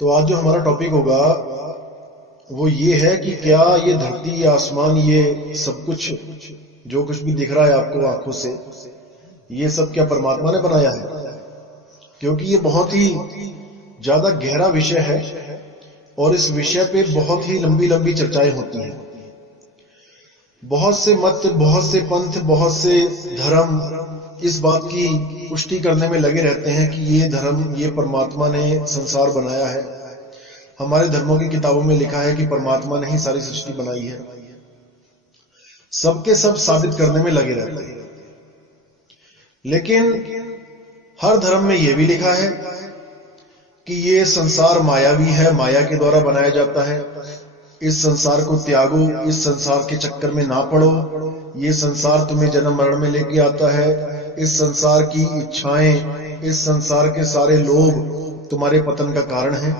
तो आज जो हमारा टॉपिक होगा वो ये है कि क्या ये धरती, ये आसमान, ये सब कुछ जो कुछ भी दिख रहा है आपको आंखों से, ये सब क्या परमात्मा ने बनाया है? क्योंकि ये बहुत ही ज्यादा गहरा विषय है और इस विषय पे बहुत ही लंबी लंबी चर्चाएं होती हैं। बहुत से मत, बहुत से पंथ, बहुत से धर्म इस बात की पुष्टि करने में लगे रहते हैं कि ये धर्म, ये परमात्मा ने संसार बनाया है। हमारे धर्मों की किताबों में लिखा है कि परमात्मा ने ही सारी सृष्टि बनाई है। सबके सब साबित करने में लगे रहते हैं। लेकिन हर धर्म में यह भी लिखा है कि ये संसार मायावी है, माया के द्वारा बनाया जाता है। इस संसार को त्यागो, इस संसार के चक्कर में ना पड़ो, ये संसार तुम्हें जन्म मरण में लेके आता है। इस संसार की इच्छाएं, इस संसार के सारे लोभ तुम्हारे पतन का कारण है।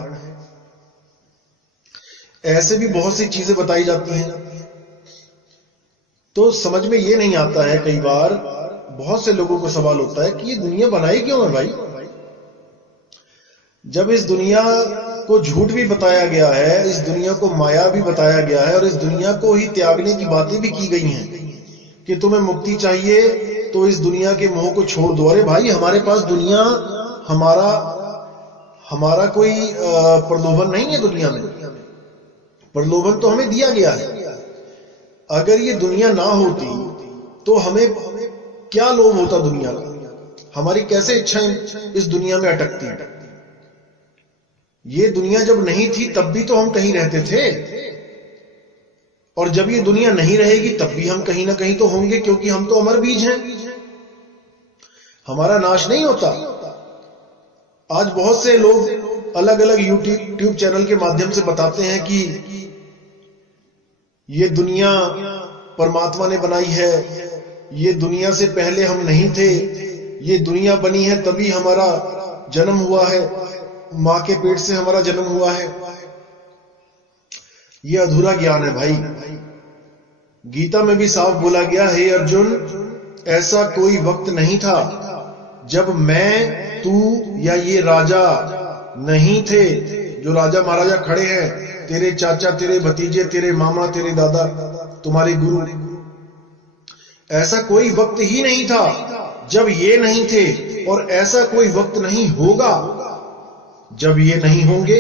ऐसे भी बहुत सी चीजें बताई जाती हैं। तो समझ में ये नहीं आता है, कई बार बहुत से लोगों को सवाल होता है कि ये दुनिया बनाई क्यों है भाई? जब इस दुनिया को झूठ भी बताया गया है, इस दुनिया को माया भी बताया गया है और इस दुनिया को ही त्यागने की बातें भी की गई हैं कि तुम्हें मुक्ति चाहिए तो इस दुनिया के मोह को छोड़ दो। अरे भाई, हमारे पास दुनिया, हमारा कोई प्रलोभन नहीं है दुनिया में। प्रलोभन तो हमें दिया गया है। अगर ये दुनिया ना होती तो हमें क्या लोभ होता दुनिया का? हमारी कैसे इच्छाएं इस दुनिया में अटकती? ये दुनिया जब नहीं थी तब भी तो हम कहीं रहते थे, और जब ये दुनिया नहीं रहेगी तब भी हम कहीं ना कहीं तो होंगे, क्योंकि हम तो अमर बीज हैं। हमारा नाश नहीं होता। आज बहुत से लोग अलग अलग यूट्यूब चैनल के माध्यम से बताते हैं कि ये दुनिया परमात्मा ने बनाई है, ये दुनिया से पहले हम नहीं थे, ये दुनिया बनी है तभी हमारा जन्म हुआ है, मां के पेट से हमारा जन्म हुआ है। ये अधूरा ज्ञान है भाई। गीता में भी साफ बोला गया, हे अर्जुन, ऐसा कोई वक्त नहीं था जब मैं, तू या ये राजा नहीं थे। जो राजा महाराजा खड़े हैं, तेरे चाचा, तेरे भतीजे, तेरे मामा, तेरे दादा, तुम्हारे गुरु, ऐसा कोई वक्त ही नहीं था जब ये नहीं थे, और ऐसा कोई वक्त नहीं होगा जब ये नहीं होंगे।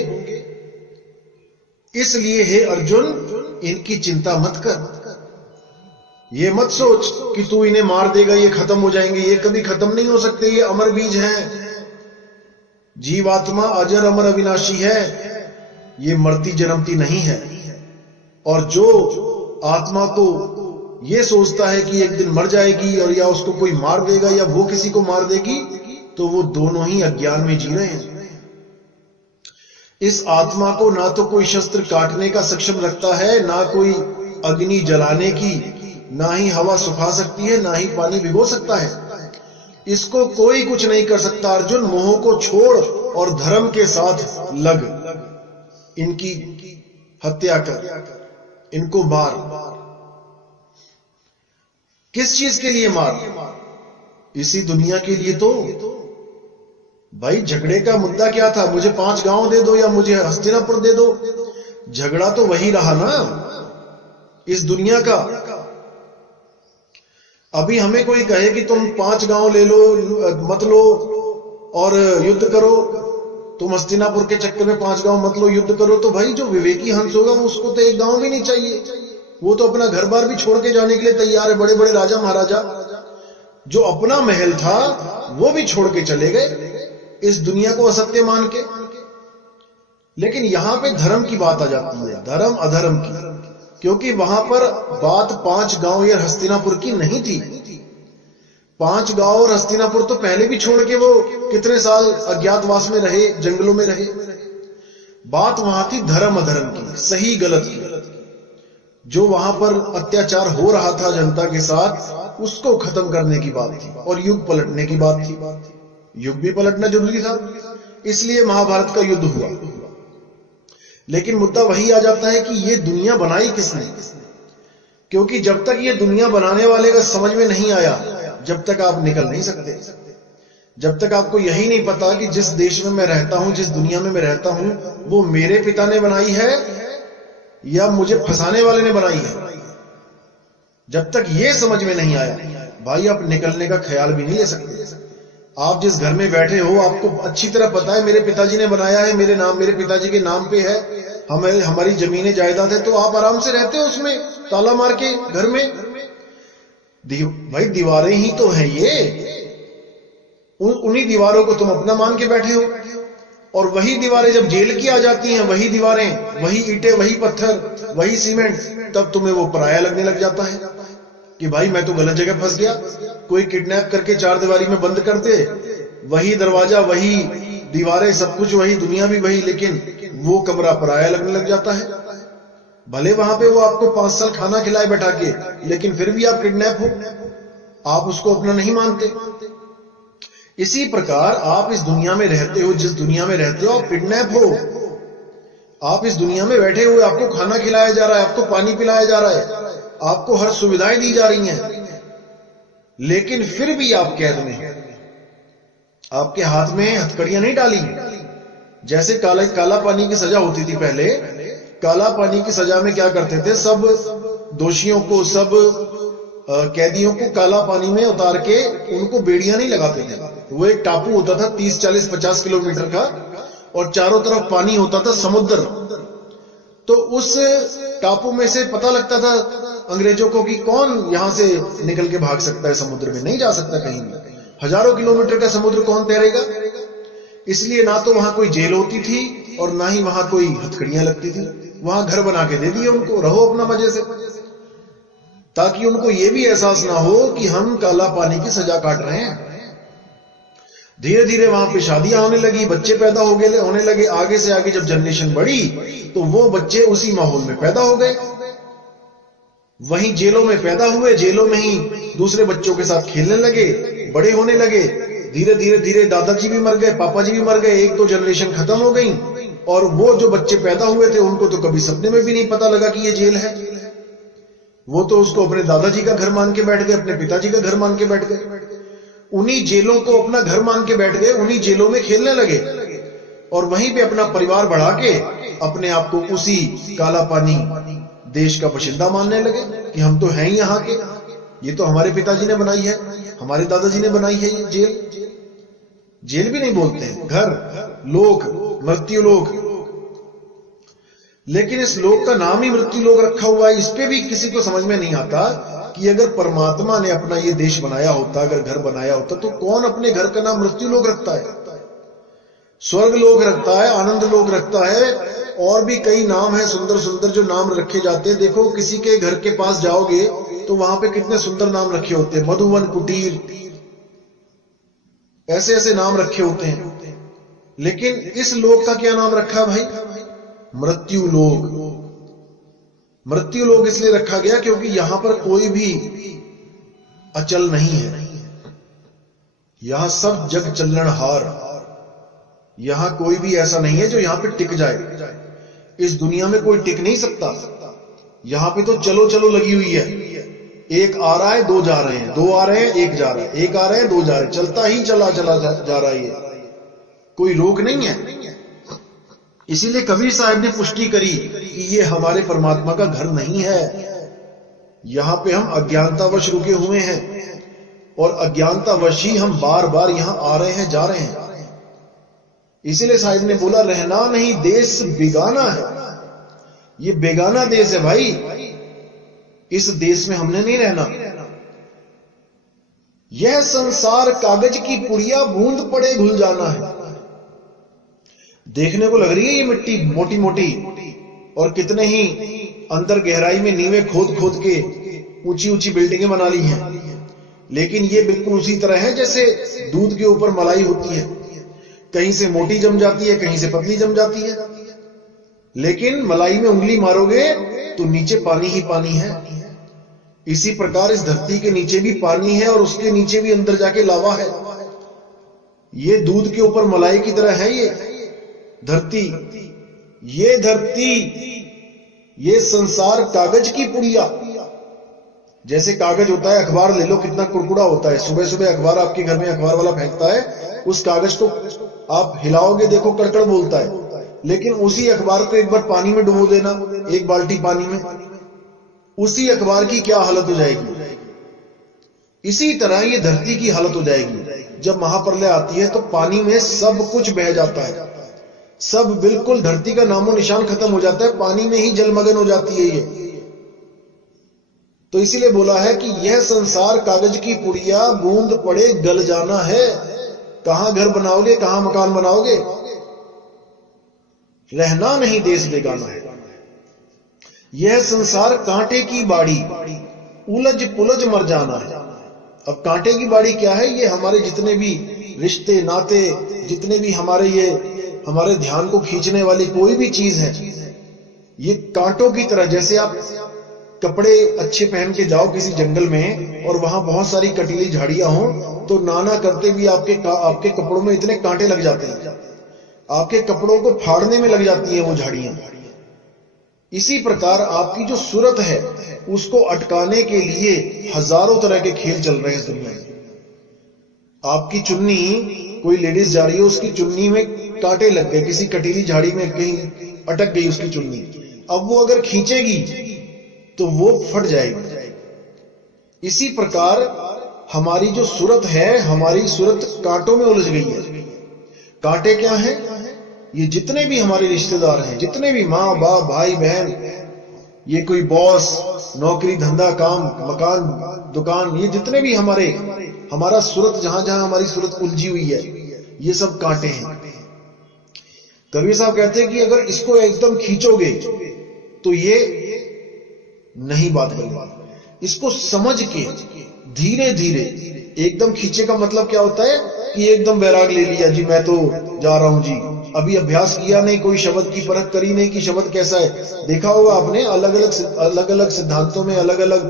इसलिए हे अर्जुन, इनकी चिंता मत कर। ये मत सोच कि तू इन्हें मार देगा, ये खत्म हो जाएंगे। ये कभी खत्म नहीं हो सकते। ये अमर बीज हैं। जीवात्मा अजर अमर अविनाशी है, ये मरती जन्मती नहीं है। और जो आत्मा को ये सोचता है कि एक दिन मर जाएगी और या उसको कोई मार देगा या वो किसी को मार देगी, तो वो दोनों ही अज्ञान में जी रहे हैं। इस आत्मा को ना तो कोई शस्त्र काटने का सक्षम रखता है, ना कोई अग्नि जलाने की, ना ही हवा सुखा सकती है, ना ही पानी भिगो सकता है। इसको कोई कुछ नहीं कर सकता। अर्जुन, मोह को छोड़ और धर्म के साथ लग। इनकी हत्या कर, इनको मार। किस चीज के लिए मार? इसी दुनिया के लिए तो। भाई, झगड़े का मुद्दा क्या था? मुझे 5 गांव दे दो या मुझे हस्तिनापुर दे दो। झगड़ा तो वही रहा ना इस दुनिया का। अभी हमें कोई कहे कि तुम 5 गांव ले लो, मत लो और युद्ध करो, तुम हस्तिनापुर के चक्कर में 5 गांव मत लो, युद्ध करो, तो भाई जो विवेकी हंस होगा वो उसको तो 1 गांव भी नहीं चाहिए। वो तो अपना घर बार भी छोड़ के जाने के लिए तैयार है। बड़े बड़े राजा महाराजा जो अपना महल था वो भी छोड़ के चले गए इस दुनिया को असत्य मान के। लेकिन यहां पे धर्म की बात आ जाती है, धर्म अधर्म की, क्योंकि वहां पर बात 5 गांव या हस्तिनापुर की नहीं थी। 5 गांव और हस्तिनापुर तो पहले भी छोड़ के वो कितने साल अज्ञातवास में रहे, जंगलों में रहे। बात वहां थी धर्म अधर्म की, सही गलत की। जो वहां पर अत्याचार हो रहा था जनता के साथ, उसको खत्म करने की बात थी और युग पलटने की बात थी। युग भी पलटना जरूरी था, इसलिए महाभारत का युद्ध हुआ। लेकिन मुद्दा वही आ जाता है कि ये दुनिया बनाई किसने? क्योंकि जब तक ये दुनिया बनाने वाले का समझ में नहीं आया, जब तक आप निकल नहीं सकते। जब तक आपको यही नहीं पता कि जिस देश में मैं रहता हूं, जिस दुनिया में मैं रहता हूं, वो मेरे पिता ने बनाई है या मुझे फंसाने वाले ने बनाई है, जब तक ये समझ में नहीं आया, भाई आप निकलने का ख्याल भी नहीं ले सकते। आप जिस घर में बैठे हो, आपको अच्छी तरह पता है मेरे पिताजी ने बनाया है, मेरे पिताजी के नाम पे है, हमारी जमीनें जायदाद है, तो आप आराम से रहते हो उसमें ताला मार के घर में। भाई दीवारें ही तो हैं ये, उन्हीं दीवारों को तुम अपना मान के बैठे हो, और वही दीवारें जब जेल की आ जाती हैं, वही दीवारें, वही ईंटें, वही पत्थर, वही सीमेंट, तब तुम्हें वो पराया लगने लग जाता है कि भाई मैं तो गलत जगह फंस गया। कोई किडनैप करके चार दीवारी में बंद कर दे, वही दरवाजा, वही दीवारें, सब कुछ वही, दुनिया भी वही, लेकिन वो कमरा पराया लगने लग जाता है। भले वहां पे वो आपको 5 साल खाना खिलाए बैठा के, लेकिन फिर भी आप किडनैप हो, आप उसको अपना नहीं मानते। इसी प्रकार आप इस दुनिया में रहते हो, जिस दुनिया में रहते हो आप किडनैप हो। आप इस दुनिया में बैठे हुए, आपको खाना खिलाया जा रहा है, आपको पानी पिलाया जा रहा है, आपको हर सुविधाएं दी जा रही हैं, लेकिन फिर भी आप कैद में हैं। आपके हाथ में हथकड़ियां नहीं डाली। जैसे काला पानी की सजा होती थी पहले, काला पानी की सजा में क्या करते थे, सब दोषियों को, सब कैदियों को काला पानी में उतार के उनको बेड़ियां नहीं लगाते थे। वो एक टापू होता था 30, 40, 50 किलोमीटर का, और चारों तरफ पानी होता था, समुद्र। तो उस टापू में से पता लगता था अंग्रेजों को कि कौन यहां से निकल के भाग सकता है, समुद्र में नहीं जा सकता कहीं भी। हजारों किलोमीटर का समुद्र कौन तैरेगा? इसलिए ना तो वहां कोई जेल होती थी और ना ही वहां कोई हथकड़ियां लगती थी। वहां घर बना के दे दिए उनको, रहो अपना मजे से, ताकि उनको यह भी एहसास ना हो कि हम काला पानी की सजा काट रहे हैं। धीरे धीरे वहां पे शादियां होने लगी, बच्चे पैदा होने लगे। आगे से आगे जब जनरेशन बढ़ी तो वो बच्चे उसी माहौल में पैदा हो गए, वहीं जेलों में पैदा हुए, जेलों में ही दूसरे बच्चों के साथ खेलने लगे, बड़े होने लगे। धीरे धीरे धीरे दादाजी भी मर गए, पापा जी भी मर गए, एक तो जनरेशन खत्म हो गई। और वो जो बच्चे पैदा हुए थे उनको तो कभी सपने में भी नहीं पता लगा कि ये जेल है। वो तो उसको अपने दादाजी का घर मान के बैठ गए, अपने पिताजी का घर मान के बैठ गए, उन्हीं जेलों को अपना घर मान के बैठ गए, उन्हीं जेलों में खेलने लगे, और वहीं पे अपना परिवार बढ़ा के अपने आप को उसी काला पानी देश का बाशिंदा मानने लगे कि हम तो हैं ही यहाँ के, ये तो हमारे पिताजी ने बनाई है, हमारे दादाजी ने बनाई है। ये जेल भी नहीं बोलते हैं, घर, लोक, मृत्यु लोक। लेकिन इस लोक का नाम ही मृत्यु लोक रखा हुआ है। इस पे भी किसी को समझ में नहीं आता कि अगर परमात्मा ने अपना ये देश बनाया होता, अगर घर बनाया होता, तो कौन अपने घर का नाम मृत्यु लोक रखता है? स्वर्ग लोक रखता है, आनंद लोक रखता है, और भी कई नाम हैं सुंदर सुंदर जो नाम रखे जाते हैं। देखो किसी के घर के पास जाओगे तो वहां पे कितने सुंदर नाम रखे होते हैं, मधुवन कुटीर, ऐसे ऐसे नाम रखे होते हैं। लेकिन इस लोक का क्या नाम रखा भाई? मृत्यु लोक। मृत्यु लोक इसलिए रखा गया क्योंकि यहां पर कोई भी अचल नहीं है, यहां सब जग चलनहार। यहां कोई भी ऐसा नहीं है जो यहां पे टिक जाए। इस दुनिया में कोई टिक नहीं सकता। यहां पे तो चलो चलो लगी हुई है, एक आ रहा है, दो जा रहे हैं, दो आ रहे हैं, एक जा रहा है, एक आ रहे हैं, दो जा रहे हैं, चलता ही चला जा रहा है, कोई रोक नहीं है। इसीलिए कबीर साहब ने पुष्टि करी कि ये हमारे परमात्मा का घर नहीं है, यहां पे हम अज्ञानतावश रुके हुए हैं, और अज्ञानतावश ही हम बार बार यहां आ रहे हैं, जा रहे हैं। इसीलिए साहिब ने बोला, रहना नहीं देश बेगाना है। ये बेगाना देश है भाई, इस देश में हमने नहीं रहना। यह संसार कागज की पुड़िया, बूंद पड़े घुल जाना है। देखने को लग रही है ये मिट्टी मोटी मोटी, और कितने ही अंदर गहराई में नींवें खोद खोद के ऊंची ऊंची बिल्डिंगें बना ली हैं, लेकिन ये बिल्कुल उसी तरह है जैसे दूध के ऊपर मलाई होती है, कहीं से मोटी जम जाती है, कहीं से पतली जम जाती है, लेकिन मलाई में उंगली मारोगे तो नीचे पानी ही पानी है। इसी प्रकार इस धरती के नीचे भी पानी है, और उसके नीचे भी अंदर जाके लावा है। ये दूध के ऊपर मलाई की तरह है ये धरती। ये संसार कागज की पुड़िया, जैसे कागज होता है, अखबार ले लो, कितना कुड़कुड़ा होता है। सुबह सुबह अखबार आपके घर में अखबार वाला फेंकता है उस कागज को आप हिलाओगे, देखो कड़कड़ बोलता है, लेकिन उसी अखबार को एक बार पानी में डुबो देना, एक बाल्टी पानी में, उसी अखबार की क्या हालत हो जाएगी। इसी तरह ये धरती की हालत हो जाएगी। जब महाप्रलय आती है तो पानी में सब कुछ बह जाता है, सब बिल्कुल धरती का नामो निशान खत्म हो जाता है, पानी में ही जलमग्न हो जाती है ये। तो इसीलिए बोला है कि यह संसार कागज की पुड़िया, बूंद पड़े गल जाना है। कहां घर बनाओगे, कहां मकान बनाओगे, रहना नहीं देश बेगाना है। यह संसार कांटे की बाड़ी, उलझ पुलझ मर जाना है। अब कांटे की बाड़ी क्या है? ये हमारे जितने भी रिश्ते नाते, जितने भी हमारे ध्यान को खींचने वाली कोई भी चीज है, ये कांटों की तरह। जैसे आप कपड़े अच्छे पहन के जाओ किसी जंगल में और वहां बहुत सारी कटीली झाड़ियां हो, तो नाना करते भी आपके कपड़ों में इतने कांटे लग जाते हैं, आपके कपड़ों को फाड़ने में लग जाती हैं वो झाड़ियां। इसी प्रकार आपकी जो सूरत है उसको अटकाने के लिए हजारों तरह के खेल चल रहे हैं इस दुनिया में। आपकी चुन्नी, कोई लेडीज जा रही है, उसकी चुन्नी में कांटे लग गए, किसी कटीली झाड़ी में कहीं अटक गई उसकी चुन्नी। अब वो अगर खींचेगी तो वो फट जाएगी। इसी प्रकार हमारी जो सूरत है, हमारी सूरत कांटों में उलझ गई है। कांटे क्या हैं? ये जितने भी हमारे रिश्तेदार हैं, जितने भी माँ बाप भाई बहन, ये कोई बॉस, नौकरी धंधा काम मकान दुकान, ये जितने भी हमारा सूरत, जहां जहां हमारी सूरत उलझी हुई है, ये सब कांटे हैं। कबीर साहब कहते हैं कि अगर इसको एकदम खींचोगे तो ये नहीं बात बनेगी। इसको समझ के धीरे धीरे, एकदम खींचे का मतलब क्या होता है कि एकदम बैराग ले लिया जी, मैं तो जा रहा हूं जी, अभी अभ्यास किया नहीं, कोई शब्द की परख करी नहीं कि शब्द कैसा है। देखा होगा आपने अलग अलग सिद्धांतों में, अलग अलग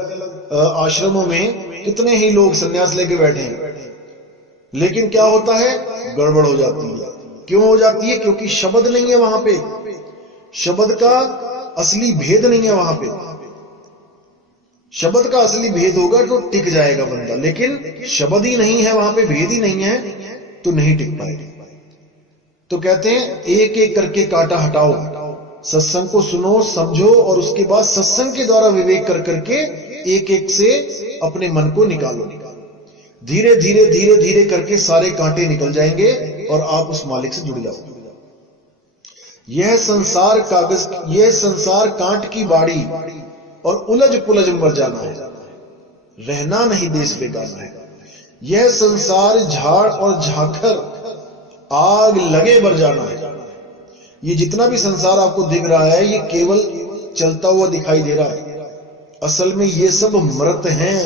आश्रमों में कितने ही लोग सन्यास लेके बैठे हैं, लेकिन क्या होता है, गड़बड़ हो जाती है। क्यों हो जाती है? क्योंकि शब्द नहीं है वहां पे, शब्द का असली भेद नहीं है वहां पे। शब्द का असली भेद होगा तो टिक जाएगा बंदा, लेकिन शब्द ही नहीं है वहां पे, भेद ही नहीं है, तो नहीं टिक पाएगा। तो कहते हैं एक एक करके कांटा हटाओ, सत्संग को सुनो समझो, और उसके बाद सत्संग के द्वारा विवेक कर करके एक एक से अपने मन को निकालो। धीरे धीरे धीरे धीरे करके सारे कांटे निकल जाएंगे और आप उस मालिक से जुड़ जाओगे। यह संसार कांट की बाड़ी और उलझ पुलझ मर जाना है, रहना नहीं देश बेगाना है। यह संसार झाड़ और झाकर आग लगे बर जाना है। ये जितना भी संसार आपको दिख रहा है, ये केवल चलता हुआ दिखाई दे रहा है। असल में ये सब मृत हैं,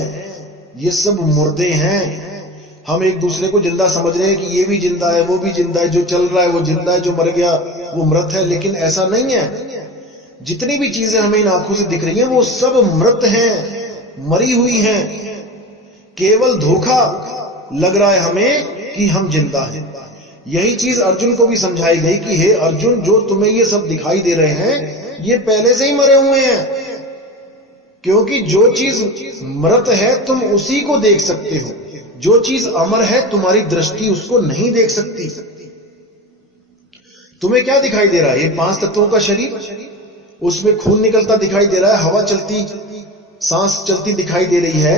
ये सब मुर्दे हैं। हम एक दूसरे को जिंदा समझ रहे हैं कि ये भी जिंदा है, वो भी जिंदा है, जो चल रहा है वो जिंदा है, जो मर गया वो मृत है, लेकिन ऐसा नहीं है। जितनी भी चीजें हमें इन आंखों से दिख रही हैं वो सब मृत हैं, मरी हुई हैं। केवल धोखा लग रहा है हमें कि हम जिंदा हैं। यही चीज अर्जुन को भी समझाई गई कि हे अर्जुन, जो तुम्हें ये सब दिखाई दे रहे हैं ये पहले से ही मरे हुए हैं, क्योंकि जो चीज मृत है तुम उसी को देख सकते हो, जो चीज अमर है तुम्हारी दृष्टि उसको नहीं देख सकती। तुम्हें क्या दिखाई दे रहा है? ये 5 तत्वों का शरीर, उसमें खून निकलता दिखाई दे रहा है, हवा चलती, सांस चलती दिखाई दे रही है,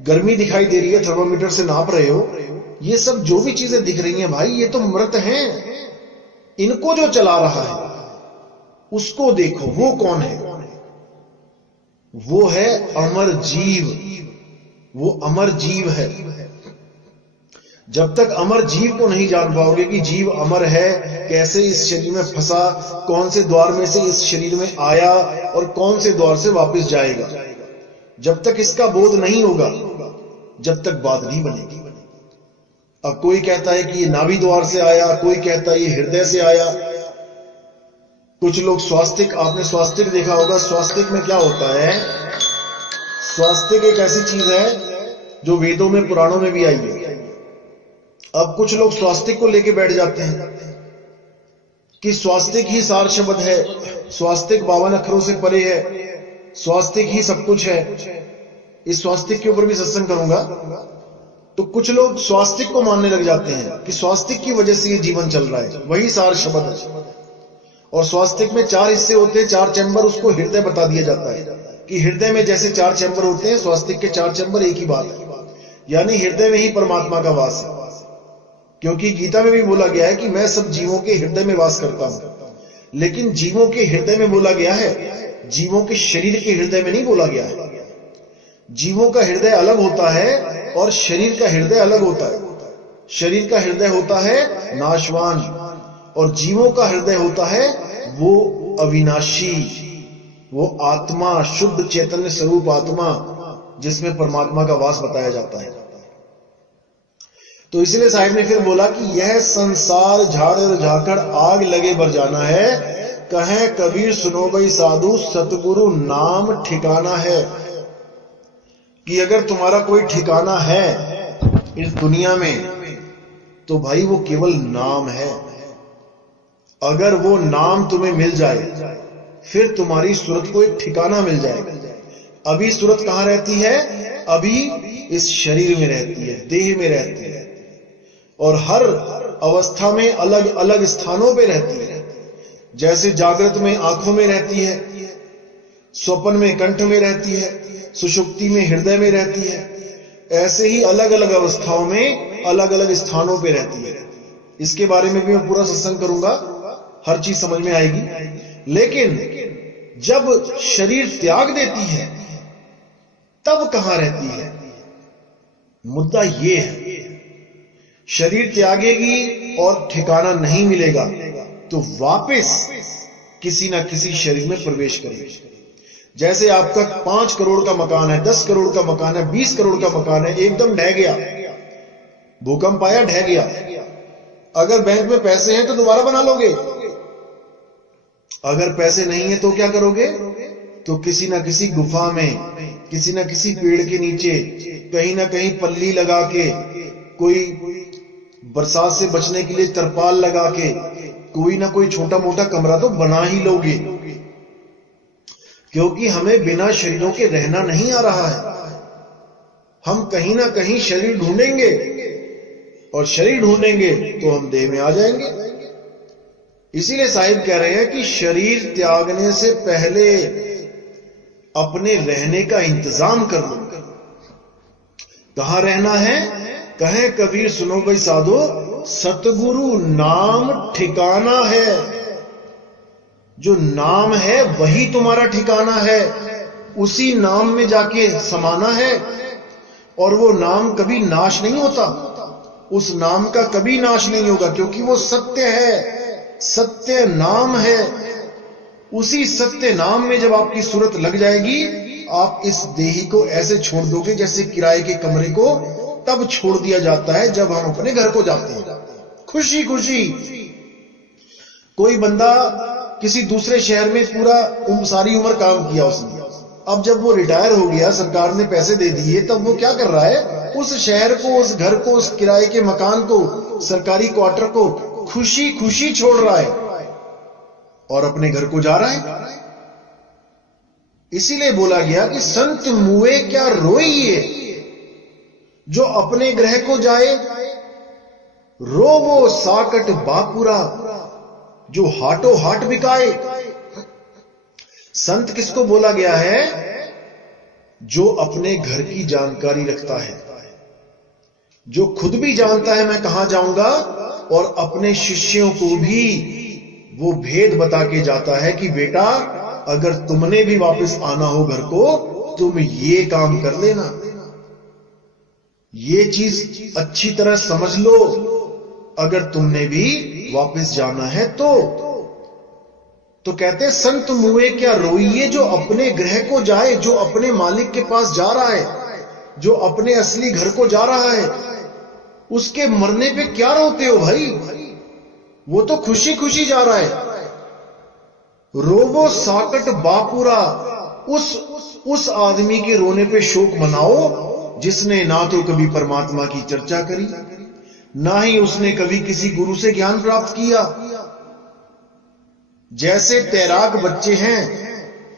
गर्मी दिखाई दे रही है, थर्मामीटर से नाप रहे हो। ये सब जो भी चीजें दिख रही हैं भाई, ये तो मृत हैं। इनको जो चला रहा है उसको देखो, वो कौन है? वो है अमर जीव, वो अमर जीव है। जब तक अमर जीव को नहीं जान पाओगे कि जीव अमर है, कैसे इस शरीर में फंसा, कौन से द्वार में से इस शरीर में आया और कौन से द्वार से वापस जाएगा, जब तक इसका बोध नहीं होगा, जब तक बात नहीं बनेगी। अब कोई कहता है कि ये नाभि द्वार से आया, कोई कहता है ये हृदय से आया। कुछ लोग स्वास्तिक, आपने स्वास्तिक देखा होगा, स्वास्तिक में क्या होता है? स्वास्तिक एक ऐसी चीज है जो वेदों में पुराणों में भी आई है। अब कुछ लोग स्वास्तिक को लेके बैठ जाते हैं कि स्वास्तिक ही सार शब्द है, स्वास्तिक 52 अक्षरों से परे है, स्वास्तिक ही सब कुछ है। इस स्वास्तिक के ऊपर भी सत्संग करूंगा। तो कुछ लोग स्वास्तिक को मानने लग जाते हैं कि स्वास्तिक की वजह से ये जीवन चल रहा है, वही सार शब्द है। और स्वास्तिक में 4 हिस्से होते हैं, 4 चैम्बर, उसको हृदय बता दिया जाता है कि हृदय में जैसे 4 चैम्बर होते हैं, स्वास्तिक के 4 चैम्बर एक ही बात है, यानी हृदय में ही परमात्मा का वास है। क्योंकि गीता में भी बोला गया है कि मैं सब जीवों के हृदय में वास करता हूं, लेकिन जीवों के हृदय में बोला गया है, जीवों के शरीर के हृदय में नहीं बोला गया है। जीवों का हृदय अलग होता है और शरीर का हृदय अलग होता है। शरीर का हृदय होता है नाशवान और जीवों का हृदय होता है वो अविनाशी, वो आत्मा, शुद्ध चैतन्य स्वरूप आत्मा, जिसमें परमात्मा का वास बताया जाता है। तो इसलिए साहिब ने फिर बोला कि यह संसार झाड़ और झाकड़ आग लगे बर जाना है, कहें कबीर सुनो भाई साधु सतगुरु नाम ठिकाना है। कि अगर तुम्हारा कोई ठिकाना है इस दुनिया में तो भाई वो केवल नाम है। अगर वो नाम तुम्हें मिल जाए फिर तुम्हारी सूरत को एक ठिकाना मिल जाएगा। अभी सूरत कहां रहती है? अभी इस शरीर में रहती है, देह में रहती है, और हर अवस्था में अलग अलग स्थानों पे रहती है। जैसे जागृत में आंखों में रहती है, स्वप्न में कंठ में रहती है, सुषुप्ति में हृदय में रहती है, ऐसे ही अलग अलग अवस्थाओं में अलग अलग स्थानों पे रहती है। इसके बारे में भी मैं पूरा सत्संग करूंगा, हर चीज समझ में आएगी। लेकिन जब शरीर त्याग देती है तब कहां रहती है? मुद्दा यह है, शरीर त्यागेगी और ठिकाना नहीं मिलेगा तो वापस किसी ना किसी शरीर में प्रवेश करेगी। जैसे आपका 5 करोड़ का मकान है, 10 करोड़ का मकान है, 20 करोड़ का मकान है, एकदम ढह गया, भूकंप आया, ढह गया। अगर बैंक में पैसे हैं तो दोबारा बना लोगे, अगर पैसे नहीं है तो क्या करोगे? तो किसी ना किसी गुफा में, किसी ना किसी पेड़ के नीचे, कहीं ना कहीं पल्ली लगा के, कोई बरसात से बचने के लिए तरपाल लगा के, कोई ना कोई छोटा मोटा कमरा तो बना ही लोगे। क्योंकि हमें बिना शरीरों के रहना नहीं आ रहा है। हम कहीं ना कहीं शरीर ढूंढेंगे, और शरीर ढूंढेंगे तो हम देह में आ जाएंगे। इसीलिए साहिब कह रहे हैं कि शरीर त्यागने से पहले अपने रहने का इंतजाम कर लो। कहां रहना है? कहें कबीर सुनो भाई साधो सतगुरु नाम ठिकाना है। जो नाम है वही तुम्हारा ठिकाना है, उसी नाम में जाके समाना है। और वो नाम कभी नाश नहीं होता, उस नाम का कभी नाश नहीं होगा, क्योंकि वो सत्य है, सत्य नाम है। उसी सत्य नाम में जब आपकी सूरत लग जाएगी, आप इस देही को ऐसे छोड़ दोगे जैसे किराए के कमरे को तब छोड़ दिया जाता है जब हम अपने घर को जाते हैं खुशी खुशी। कोई बंदा किसी दूसरे शहर में पूरा सारी उम्र काम किया उसने, अब जब वो रिटायर हो गया, सरकार ने पैसे दे दिए, तब वो क्या कर रहा है? उस शहर को, उस घर को, उस किराए के मकान को, सरकारी क्वार्टर को खुशी खुशी छोड़ रहा है और अपने घर को जा रहा है। इसीलिए बोला गया कि संत मुए क्या रोइए, जो अपने ग्रह को जाए रोवो साकट बापुरा, जो हाटो हाट बिकाए। संत किसको बोला गया है? जो अपने घर की जानकारी रखता है, जो खुद भी जानता है मैं कहां जाऊंगा, और अपने शिष्यों को भी वो भेद बता के जाता है कि बेटा अगर तुमने भी वापस आना हो घर को, तुम ये काम कर लेना, ये चीज अच्छी तरह समझ लो, अगर तुमने भी वापस जाना है तो कहते हैं संत मुए क्या रोइए, जो अपने ग्रह को जाए, जो अपने मालिक के पास जा रहा है, जो अपने असली घर को जा रहा है, उसके मरने पे क्या रोते हो भाई? वो तो खुशी खुशी जा रहा है। रोवो साकट बापुरा, उस आदमी के रोने पे शोक मनाओ जिसने ना तो कभी परमात्मा की चर्चा करी, ना ही उसने कभी किसी गुरु से ज्ञान प्राप्त किया। जैसे तैराक बच्चे हैं,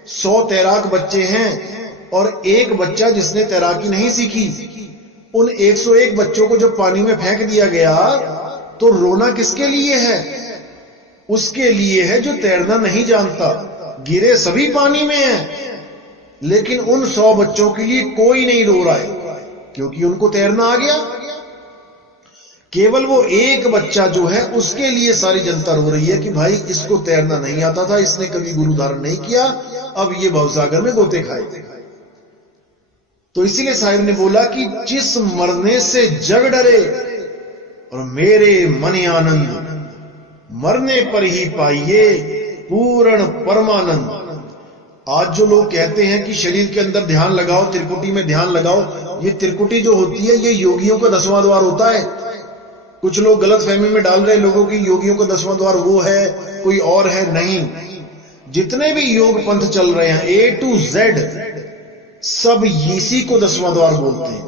100 तैराक बच्चे हैं और एक बच्चा जिसने तैराकी नहीं सीखी, उन 101 बच्चों को जब पानी में फेंक दिया गया तो रोना किसके लिए है? उसके लिए है जो तैरना नहीं जानता। गिरे सभी पानी में हैं, लेकिन उन 100 बच्चों के लिए कोई नहीं रो रहा है, क्योंकि उनको तैरना आ गया। केवल वो एक बच्चा जो है उसके लिए सारी जनता रो रही है कि भाई इसको तैरना नहीं आता था, इसने कभी गुरु धारण नहीं किया, अब ये भवसागर में गोते खाए। तो इसीलिए साहिब ने बोला कि जिस मरने से जग डरे और मेरे मन आनंद, मरने पर ही पाइए पूर्ण परमानंद। आज जो लोग कहते हैं कि शरीर के अंदर ध्यान लगाओ, त्रिकुटी में ध्यान लगाओ, ये त्रिकुटी जो होती है ये योगियों का 10वां द्वार होता है। कुछ लोग गलत फहमी में डाल रहे लोगों की योगियों का 10वां द्वार वो है, कोई और है। नहीं, जितने भी योग पंथ चल रहे हैं A to Z सब इसी को 10वां द्वार बोलते हैं।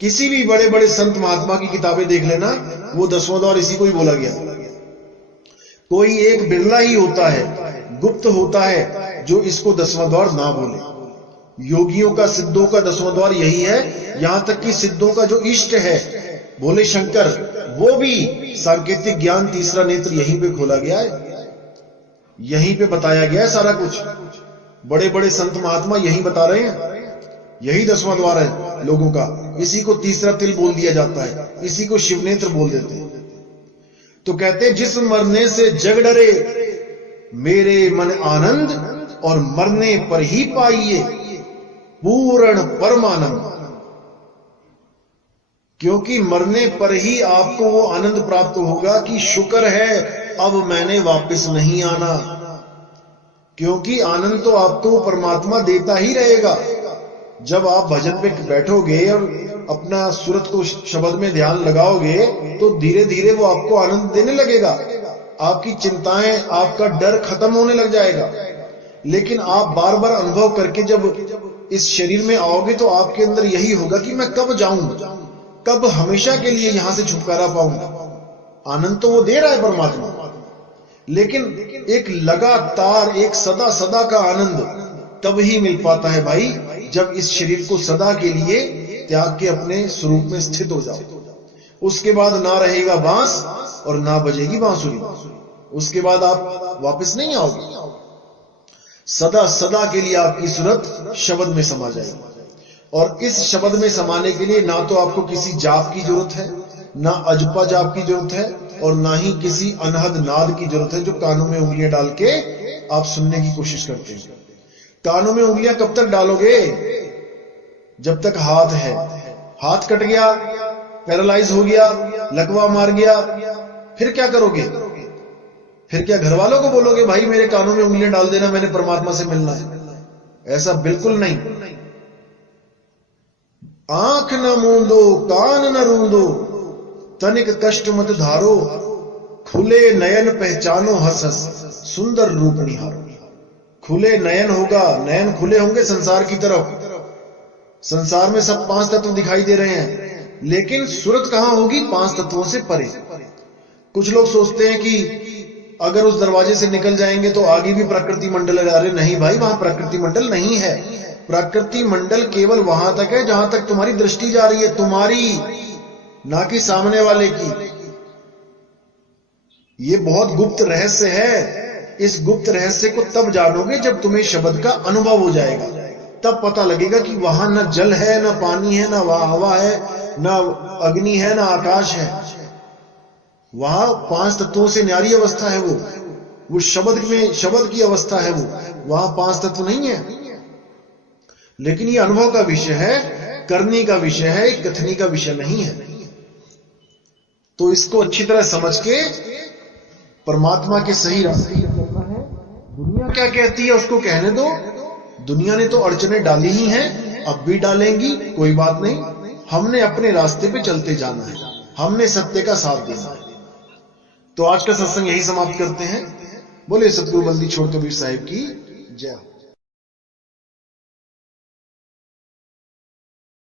किसी भी बड़े बड़े संत महात्मा की किताबें देख लेना, वो 10वां द्वार इसी को ही बोला गया। कोई एक बिरला ही होता है, गुप्त होता है, जो इसको 10वां द्वार ना बोले। योगियों का, सिद्धों का 10वां द्वार यही है। यहां तक कि सिद्धों का जो इष्ट है भोले शंकर, वो भी सांकेतिक ज्ञान तीसरा नेत्र यहीं पे खोला गया है, यहीं पे बताया गया है सारा कुछ। बड़े बड़े संत महात्मा यही बता रहे हैं, यही 10वां द्वार है लोगों का। इसी को तीसरा तिल बोल दिया जाता है, इसी को शिव नेत्र बोल देते हैं। तो कहते हैं जिस मरने से जग डरे मेरे मन आनंद और मरने पर ही पाइए पूर्ण परमानंद। क्योंकि मरने पर ही आपको वो आनंद प्राप्त होगा कि शुक्र है अब मैंने वापस नहीं आना। क्योंकि आनंद तो आपको परमात्मा देता ही रहेगा। जब आप भजन पे बैठोगे और अपना सूरत को शब्द में ध्यान लगाओगे तो धीरे धीरे वो आपको आनंद देने लगेगा। आपकी चिंताएं, आपका डर खत्म होने लग जाएगा। लेकिन आप बार बार अनुभव करके जब इस शरीर में आओगे तो आपके अंदर यही होगा कि मैं कब जाऊं, कब हमेशा के लिए यहां से छुटकारा पाऊंगा। आनंद तो वो दे रहा है परमात्मा, लेकिन एक लगातार, एक सदा सदा का आनंद तब ही मिल पाता है भाई, जब इस शरीर को सदा के लिए त्याग के अपने स्वरूप में स्थित हो जाओ। उसके बाद ना रहेगा बांस और ना बजेगी बांसुरी। उसके बाद आप वापस नहीं आओगे। सदा सदा के लिए आपकी सूरत शब्द में समा जाएगी। और इस शब्द में समाने के लिए ना तो आपको किसी जाप की जरूरत है, ना अजपा जाप की जरूरत है, और ना ही किसी अनहद नाद की जरूरत है जो कानों में उंगलियां डाल के आप सुनने की कोशिश करते हैं। कानों में उंगलियां कब तक डालोगे? जब तक हाथ है। हाथ कट गया, पैरालाइज हो गया, लकवा मार गया, फिर क्या करोगे? फिर क्या घर वालों को बोलोगे भाई मेरे कानों में उंगलियां डाल देना, मैंने परमात्मा से मिलना है? ऐसा बिल्कुल नहीं। आंख न मूंदो, कान न रूंदो, तनिक कष्ट मत धारो, खुले नयन पहचानो हंस हंस, सुंदर रूप निहारो। खुले नयन होगा, नयन खुले होंगे संसार की तरफ। संसार में सब 5 तत्व दिखाई दे रहे हैं, लेकिन सूरत कहां होगी? 5 तत्वों से परे। कुछ लोग सोचते हैं कि अगर उस दरवाजे से निकल जाएंगे तो आगे भी प्रकृति मंडल है। अरे नहीं भाई, वहां प्रकृति मंडल नहीं है। प्रकृति मंडल केवल वहां तक है जहां तक तुम्हारी दृष्टि जा रही है, तुम्हारी, ना कि सामने वाले की। ये बहुत गुप्त रहस्य है। इस गुप्त रहस्य को तब जानोगे जब तुम्हें शब्द का अनुभव हो जाएगा। तब पता लगेगा कि वहां न जल है, न पानी है, न हवा है, न अग्नि है, न आकाश है। वहां 5 तत्वों से न्यारी अवस्था है वो शब्द में, शब्द की अवस्था है वो। वहां 5 तत्व नहीं है। लेकिन ये अनुभव का विषय है, करने का विषय है, कथनी का विषय नहीं है। तो इसको अच्छी तरह समझ के परमात्मा के सही रास्ते पे चलना है। दुनिया क्या कहती है उसको कहने दो। दुनिया ने तो अड़चने डाली ही हैं, अब भी डालेंगी, कोई बात नहीं। हमने अपने रास्ते पे चलते जाना है, हमने सत्य का साथ देना है। तो आज का सत्संग यही समाप्त करते हैं। बोले सतगुरु बंदी छोड़ कबीर साहिब की जय।